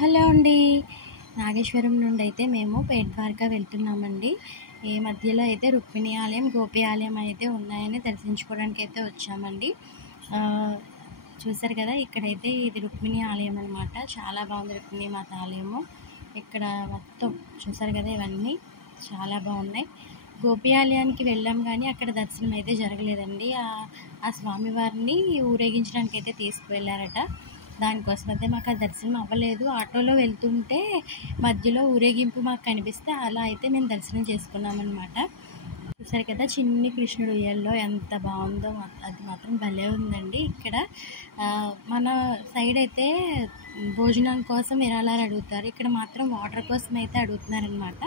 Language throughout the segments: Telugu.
హలో అండి. నాగేశ్వరం నుండి అయితే మేము పేట ద్వారకా వెళ్తున్నామండి. ఈ మధ్యలో అయితే రుక్మిణి ఆలయం, గోపి ఆలయం అయితే ఉన్నాయని దర్శించుకోవడానికి అయితే వచ్చామండి. చూసారు కదా, ఇక్కడైతే ఇది రుక్మిణి ఆలయం అనమాట. చాలా బాగుంది రుక్మిణి మాత ఆలయము. ఇక్కడ మొత్తం చూసారు కదా, ఇవన్నీ చాలా బాగున్నాయి. గోపి ఆలయానికి వెళ్ళాం కానీ అక్కడ దర్శనం అయితే జరగలేదండి. ఆ స్వామివారిని ఊరేగించడానికి అయితే తీసుకువెళ్ళారట. దానికోసం అయితే మాకు ఆ దర్శనం అవ్వలేదు. ఆటోలో వెళ్తుంటే మధ్యలో ఊరేగింపు మాకు కనిపిస్తే అలా అయితే మేము దర్శనం చేసుకున్నామన్నమాట. చూసారు కదా, చిన్ని కృష్ణుడు ఉయ్యాల్లో ఎంత బాగుందో, అది మాత్రం భలే ఉందండి. ఇక్కడ మన సైడ్ అయితే భోజనం కోసం విరాళాలు అడుగుతారు, ఇక్కడ మాత్రం వాటర్ కోసం అయితే అడుగుతున్నారనమాట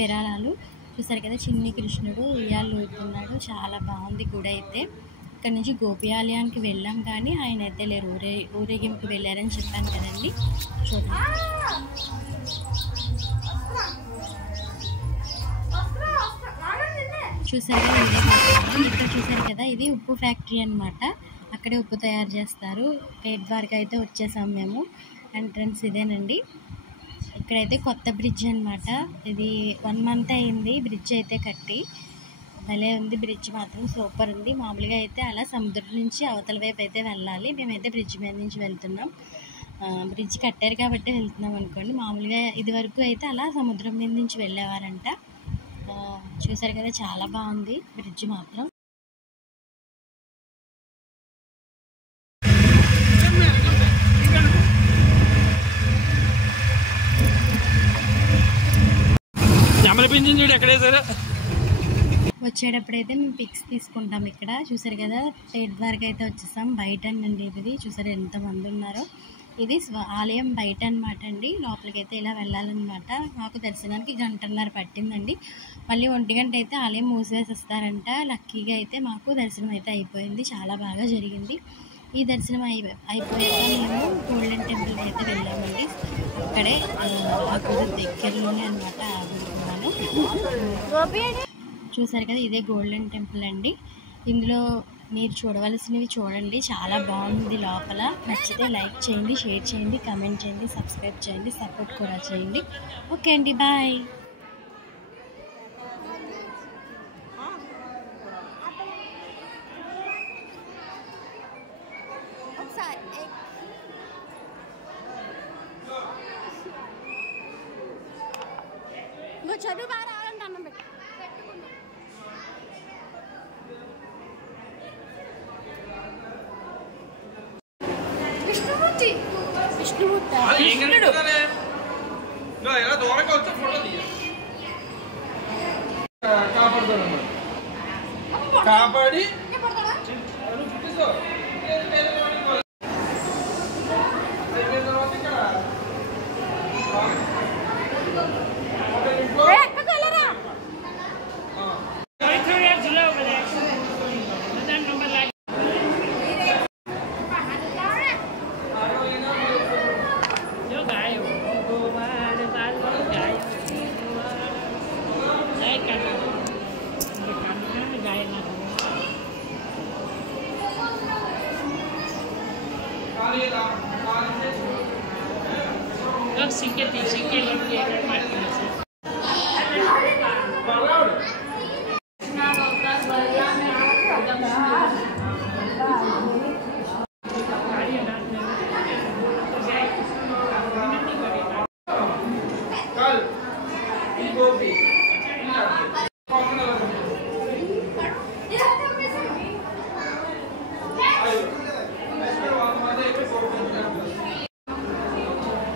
విరాళాలు. చూసారు కదా, చిన్ని కృష్ణుడు ఉయ్యాలు ఊగుతున్నాడు. చాలా బాగుంది గుడి అయితే. ఇక్కడ నుంచి గోపి ఆలయానికి వెళ్ళాం కానీ ఆయన అయితే లేరు, ఊరేగింపుకి వెళ్ళారని చెప్పాను కదండి. చూడండి, చూసారు ఇక్కడ చూసారు కదా, ఇది ఉప్పు ఫ్యాక్టరీ అనమాట. అక్కడే ఉప్పు తయారు చేస్తారు. పేట ద్వారకా అయితే వచ్చేసాం మేము. ఎంట్రన్స్ ఇదేనండి. ఇక్కడైతే కొత్త బ్రిడ్జ్ అనమాట. ఇది 1 month అయింది బ్రిడ్జ్ అయితే కట్టి. భలే ఉంది బ్రిడ్జ్ మాత్రం, సూపర్ ఉంది. మామూలుగా అయితే అలా సముద్రం నుంచి అవతల వైపు అయితే వెళ్ళాలి. మేమైతే బ్రిడ్జ్ మీద నుంచి వెళ్తున్నాం. బ్రిడ్జ్ కట్టారు కాబట్టి వెళ్తున్నాం అనుకోండి. మామూలుగా ఇది వరకు అయితే అలా సముద్రం మీద నుంచి వెళ్ళేవారంట. చూసారు కదా, చాలా బాగుంది బ్రిడ్జ్ మాత్రం. వచ్చేటప్పుడైతే మేము పిక్స్ తీసుకుంటాం. ఇక్కడ చూసారు కదా, పేట ద్వారకా అయితే వచ్చేసాం. బయట అండి ఇది చూసారు ఎంతమంది ఉన్నారో. ఇది ఆలయం బయట అనమాట అండి. లోపలికి అయితే ఇలా వెళ్ళాలన్నమాట. మాకు దర్శనానికి 1.5 గంటలు పట్టిందండి. మళ్ళీ 1 గంట అయితే ఆలయం మూసివేసేస్తారంట. లక్కీగా అయితే మాకు దర్శనం అయితే అయిపోయింది. చాలా బాగా జరిగింది. ఈ దర్శనం అయిపోయాక మేము గోల్డెన్ టెంపుల్ అయితే వెళ్ళామండి. అక్కడే ఆ గుడి దగ్గరలోనే అనమాట ఆ గుడి కూడాను. చూసారు కదా, ఇదే గోల్డెన్ టెంపుల్ అండి. ఇందులో మీరు చూడవలసినవి చూడండి, చాలా బాగుంది లోపల. నచ్చితే లైక్ చేయండి, షేర్ చేయండి, కమెంట్ చేయండి, సబ్స్క్రైబ్ చేయండి, సపోర్ట్ కూడా చేయండి. ఓకే అండి, బాయ్. చదువు బాగా రావాలంటే అన్నం పెట్టు. విష్ణుమూర్తి కాపాడి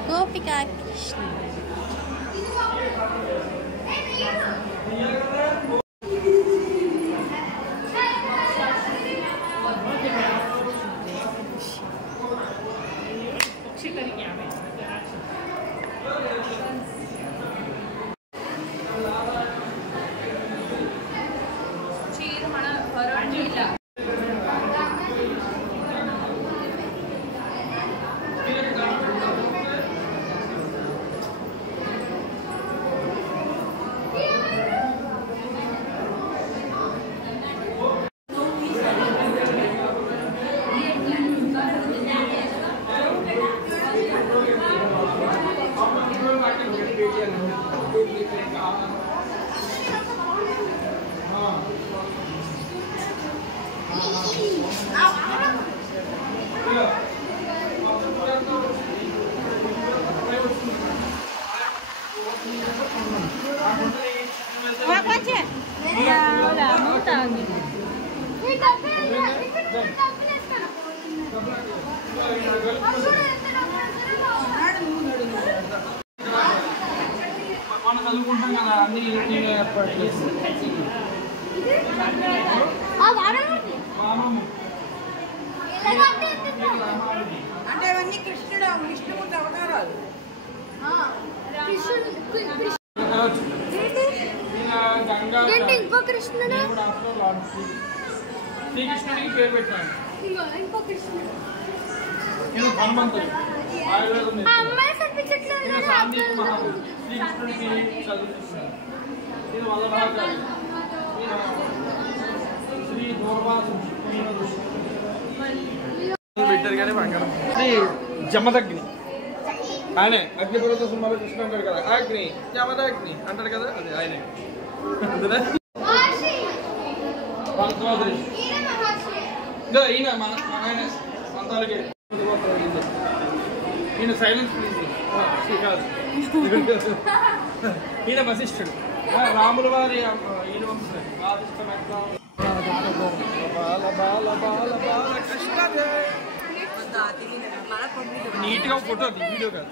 గోపికా కృష్ణ. మనం చదువుకుంటాం కదా అన్ని ఏర్పాటు చేసి అంటే అవన్నీ కృష్ణుడు విష్ణుమూర్తి అవతారాలు. ఇంకో కృష్ణుడు శ్రీకృష్ణుడికి పేరు పెట్టాను. ఇంకో కృష్ణుడు నేను హనుమంతుడు ఆయుర్వేదం కనిపించట్లేదు. శ్రీకృష్ణుడికి చదువుతున్నాను. నేను వల్లభాచార్య శ్రీ దూర్వాసు పెట్టారు కానీ బంగారం శ్రీ జమదగ్ని ఆయనే అగ్నిపర్వత సుమారు కృష్ణ అంటాడు కదా అగ్ని జమదగ్ని అంటాడు కదా అది ఆయనే ఈయన మన ఆయన సంతాలకి ఈయన సైలెన్స్ ప్లీజ్ శ్రీకాదు ఈయన వశిష్ఠుడు రాముల వారి ఈయన వంశం నీట్గా ఫోటో వీడియో కాదు.